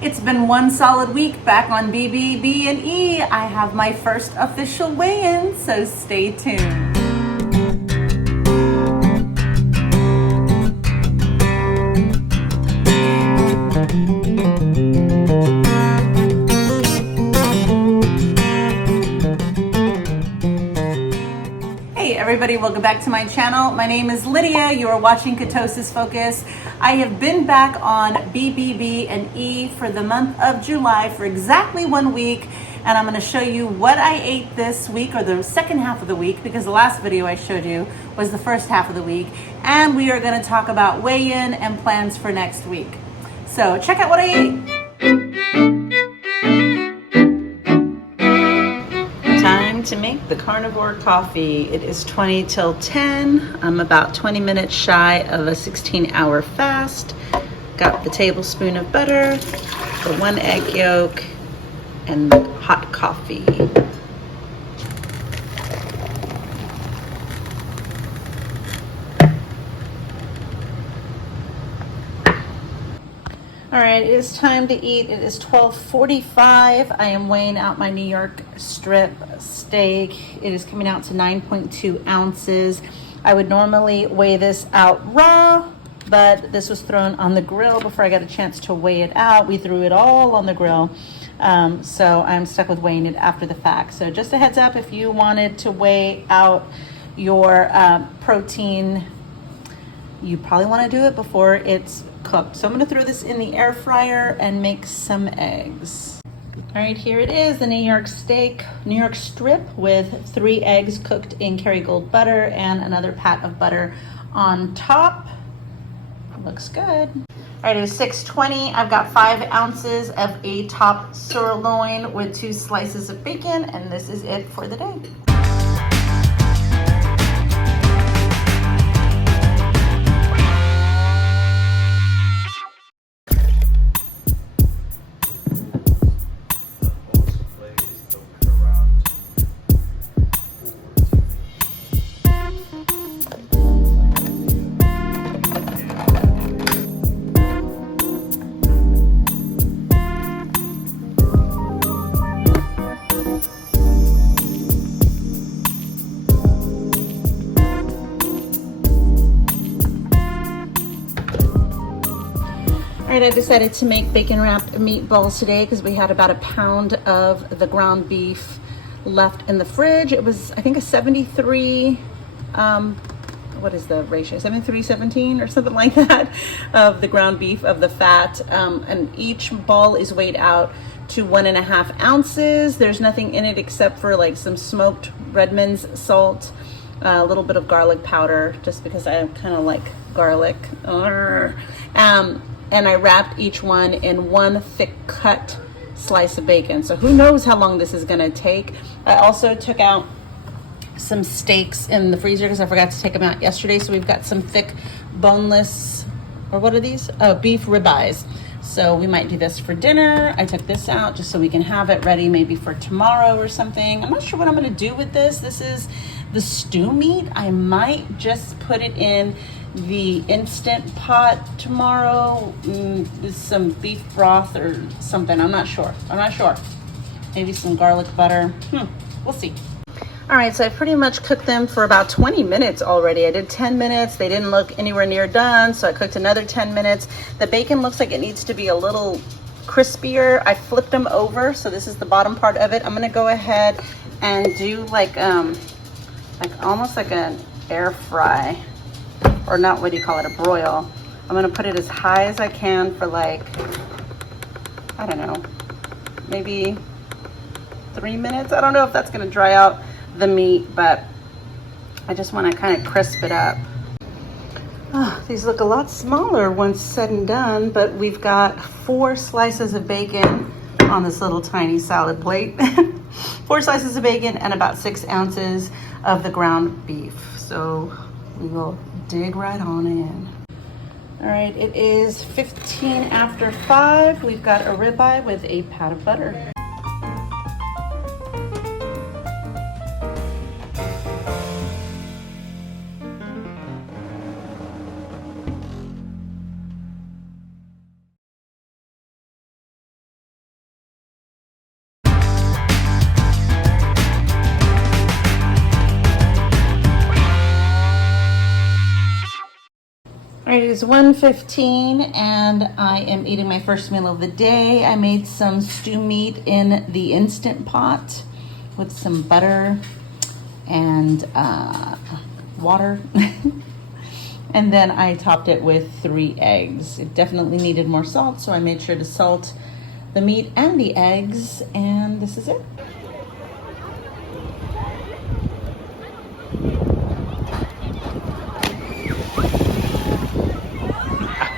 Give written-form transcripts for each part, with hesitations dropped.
It's been one solid week back on BBBE. I have my first official weigh-in, so stay tuned. Hey everybody, welcome back to my channel. My name is Lydia. You are watching Ketosis Focus. I have been back on BBBE for the month of July for exactly 1 week, and I'm going to show you what I ate this week, or the second half of the week, because the last video I showed you was the first half of the week, and we are going to talk about weigh-in and plans for next week. So check out what I ate. Time to make the Carnivore coffee. It is 20 till 10. I'm about 20 minutes shy of a 16-hour fast. Got the tablespoon of butter, the 1 egg yolk, and the hot coffee. All right, it is time to eat. It is 12:45. I am weighing out my New York strip steak. It is coming out to 9.2 ounces. I would normally weigh this out raw, but this was thrown on the grill before I got a chance to weigh it out. We threw it all on the grill, so I'm stuck with weighing it after the fact. So just a heads up, if you wanted to weigh out your protein, you probably want to do it before it's cooked. So I'm going to throw this in the air fryer and make some eggs. All right, here it is, the New York strip with 3 eggs cooked in Kerrygold butter and another pat of butter on top. Looks good. All right, it is 6:20. I've got 5 ounces of a top sirloin with 2 slices of bacon, and this is it for the day. I decided to make bacon wrapped meatballs today because we had about a pound of the ground beef left in the fridge. It was, I think, a 73, what is the ratio? 73-17 or something like that of the ground beef of the fat. And each ball is weighed out to 1.5 ounces. There's nothing in it except for like some smoked REDMONDS salt, a little bit of garlic powder, just because I kind of like garlic. And I wrapped each one in 1 thick cut slice of bacon. So who knows how long this is gonna take. I also took out some steaks in the freezer because I forgot to take them out yesterday. So we've got some thick boneless, or what are these? Oh, beef ribeyes. So we might do this for dinner. I took this out just so we can have it ready maybe for tomorrow or something. I'm not sure what I'm gonna do with this. This is the stew meat. I might just put it in the Instant Pot tomorrow with some beef broth or something. I'm not sure. Maybe some garlic butter. We'll see. All right, so I pretty much cooked them for about 20 minutes already. I did 10 minutes. They didn't look anywhere near done, so I cooked another 10 minutes. The bacon looks like it needs to be a little crispier. I flipped them over, so this is the bottom part of it. I'm gonna go ahead and do like almost like an air fry. Or not, what do you call it, a broil. I'm gonna put it as high as I can for like, I don't know, maybe 3 minutes. I don't know if that's gonna dry out the meat, but I just wanna kind of crisp it up. Oh, these look a lot smaller once said and done, but we've got 4 slices of bacon on this little tiny salad plate. 4 slices of bacon and about 6 ounces of the ground beef. So we will dig right on in. All right, it is 15 after 5. We've got a ribeye with a pat of butter. right, it is 1:15 and I am eating my first meal of the day. I made some stew meat in the Instant Pot with some butter and water. And then I topped it with 3 eggs. It definitely needed more salt, so I made sure to salt the meat and the eggs, and this is it.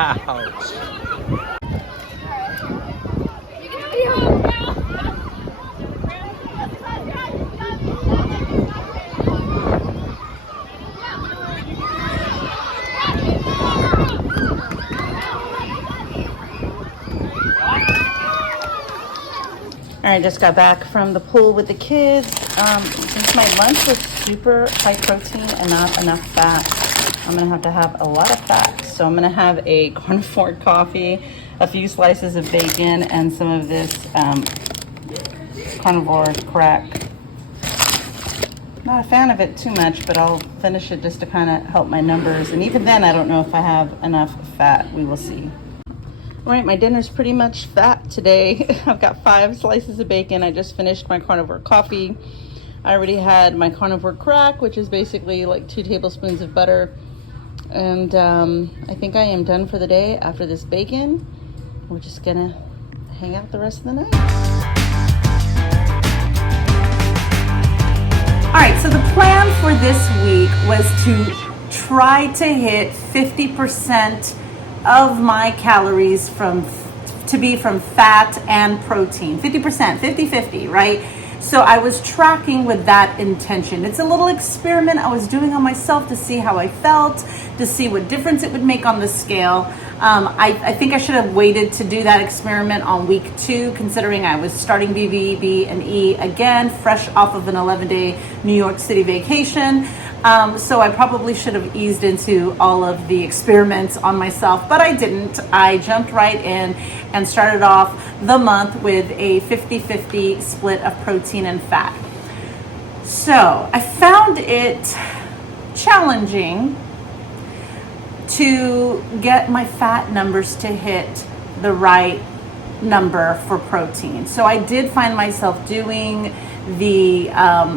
Ouch. All right, just got back from the pool with the kids. Since my lunch was super high protein and not enough fat, I'm gonna have a lot of fat. So I'm gonna have a Carnivore coffee, a few slices of bacon, and some of this Carnivore crack. Not a fan of it too much, but I'll finish it just to kind of help my numbers. And even then, I don't know if I have enough fat. We will see. All right, my dinner's pretty much fat today. I've got 5 slices of bacon. I just finished my Carnivore coffee. I already had my Carnivore crack, which is basically like 2 tablespoons of butter. And I think I am done for the day after this bacon. We're just gonna hang out the rest of the night. All right, so the plan for this week was to try to hit 50% of my calories to be from fat and protein. 50%, 50-50, right? So I was tracking with that intention. It's a little experiment I was doing on myself to see how I felt, to see what difference it would make on the scale. I think I should have waited to do that experiment on week 2, considering I was starting BBBE again, fresh off of an 11-day New York City vacation. So I probably should have eased into all of the experiments on myself, but I didn't. I jumped right in and started off the month with a 50-50 split of protein and fat. So I found it challenging to get my fat numbers to hit the right number for protein. So I did find myself doing the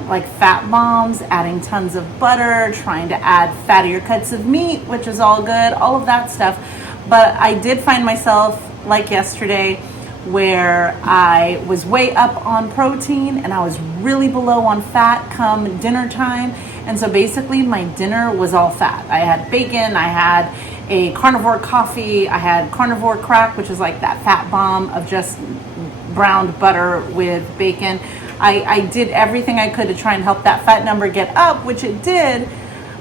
like fat bombs, adding tons of butter, trying to add fattier cuts of meat, which is all good, all of that stuff. But I did find myself, like yesterday, where I was way up on protein and I was really below on fat come dinner time. And so basically my dinner was all fat. I had bacon, I had a Carnivore coffee, I had Carnivore crack, which is like that fat bomb of just browned butter with bacon. I did everything I could to try and help that fat number get up, which it did,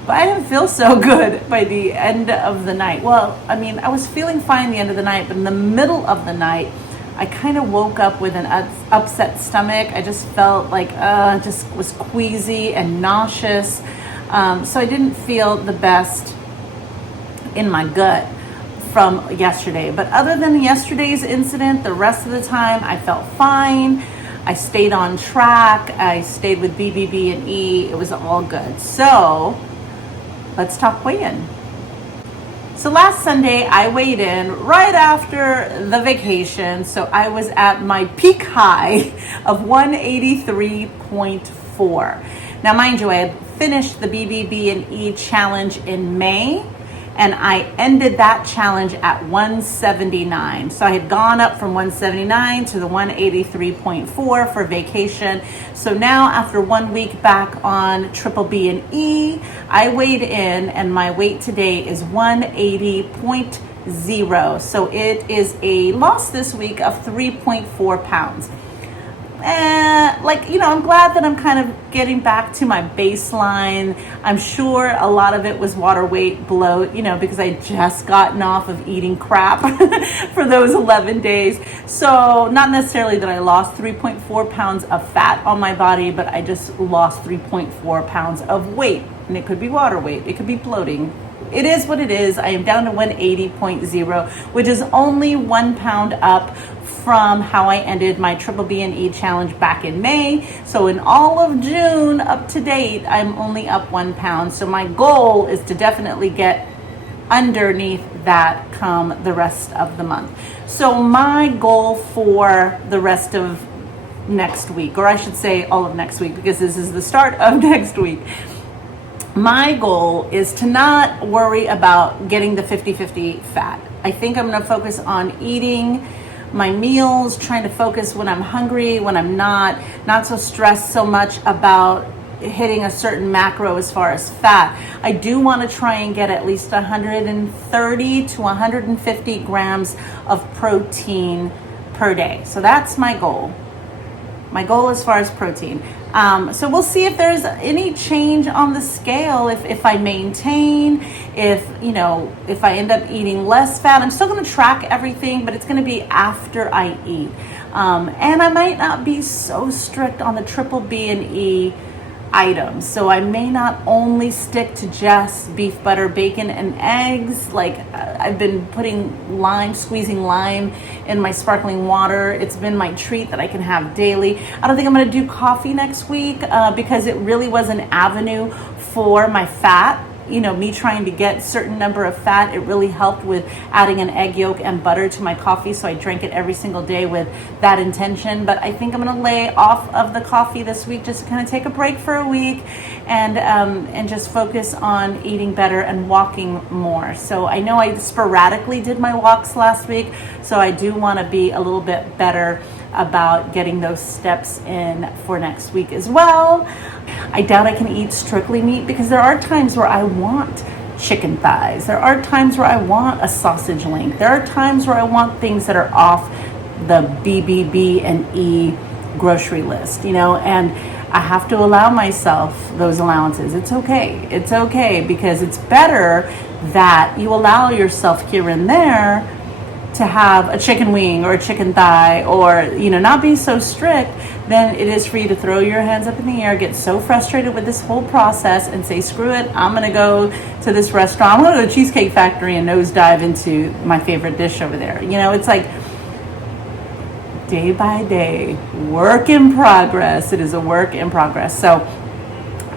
but I didn't feel so good by the end of the night. Well, I mean, I was feeling fine the end of the night, but in the middle of the night, I kind of woke up with an upset stomach. I just felt like, just was queasy and nauseous. So I didn't feel the best in my gut from yesterday. But other than yesterday's incident, the rest of the time I felt fine. I stayed on track. I stayed with BBBE. It was all good. So let's talk weigh-in. So last Sunday, I weighed in right after the vacation. So I was at my peak high of 183.4. Now, mind you, I had finished the BBB&E challenge in May, and I ended that challenge at 179. So I had gone up from 179 to the 183.4 for vacation. So now after 1 week back on BBB&E, I weighed in and my weight today is 180.0. So it is a loss this week of 3.4 pounds. I'm glad that I'm kind of getting back to my baseline. I'm sure a lot of it was water weight bloat, because I just gotten off of eating crap for those 11 days. So not necessarily that I lost 3.4 pounds of fat on my body, but I just lost 3.4 pounds of weight. And it could be water weight, it could be bloating. It is what it is. I am down to 180.0, which is only 1 pound up from how I ended my BBB&E challenge back in May. So in all of June up to date, I'm only up 1 pound. So my goal is to definitely get underneath that come the rest of the month. So my goal for the rest of next week, or I should say all of next week, because this is the start of next week, my goal is to not worry about getting the 50-50 fat. I think I'm going to focus on eating my meals, trying to focus when I'm hungry, when I'm not so stressed so much about hitting a certain macro as far as fat. I do want to try and get at least 130 to 150 grams of protein per day. So that's my goal. My goal as far as protein. So we'll see if there's any change on the scale, if I maintain, if I end up eating less fat. I'm still going to track everything, but it's going to be after I eat. And I might not be so strict on the BBBE items. So I may not only stick to just beef, butter, bacon, and eggs. Like I've been putting squeezing lime in my sparkling water. It's been my treat that I can have daily. I don't think I'm going to do coffee next week because it really was an avenue for my fat. Me trying to get certain number of fat, it really helped with adding an egg yolk and butter to my coffee. So I drank it every single day with that intention. But I think I'm going to lay off of the coffee this week, just to kind of take a break for a week and just focus on eating better and walking more. So I know I sporadically did my walks last week. So I do want to be a little bit better about getting those steps in for next week as well. I doubt I can eat strictly meat because there are times where I want chicken thighs. There are times where I want a sausage link. There are times where I want things that are off the BBB and E grocery list, and I have to allow myself those allowances. It's okay. It's okay because it's better that you allow yourself here and there to have a chicken wing or a chicken thigh or, not be so strict than it is for you to throw your hands up in the air, get so frustrated with this whole process and say, screw it, I'm going to go to this restaurant. I'm going to go to the Cheesecake Factory and nosedive into my favorite dish over there. It's like day by day, work in progress. It is a work in progress. So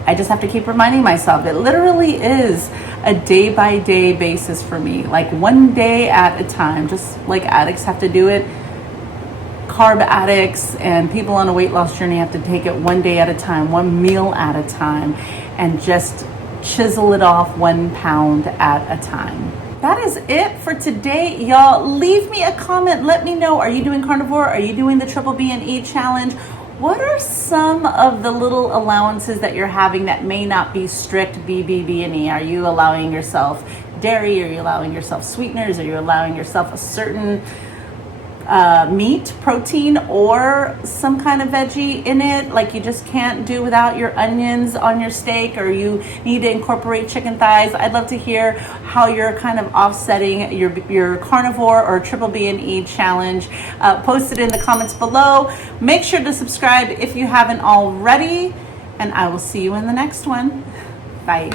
I just have to keep reminding myself, it literally is a day by day basis for me, like one day at a time, just like addicts have to do it. Carb addicts and people on a weight loss journey have to take it one day at a time, one meal at a time, and just chisel it off 1 pound at a time. That is it for today, y'all. Leave me a comment. Let me know, are you doing carnivore? Are you doing the BBBE challenge? What are some of the little allowances that you're having that may not be strict BBBE? Are you allowing yourself dairy? Are you allowing yourself sweeteners? Are you allowing yourself a certain meat, protein, or some kind of veggie in it? Like you just can't do without your onions on your steak, or you need to incorporate chicken thighs. I'd love to hear how you're kind of offsetting your carnivore or BBBE challenge. Post it in the comments below. Make sure to subscribe if you haven't already, and I will see you in the next one. Bye.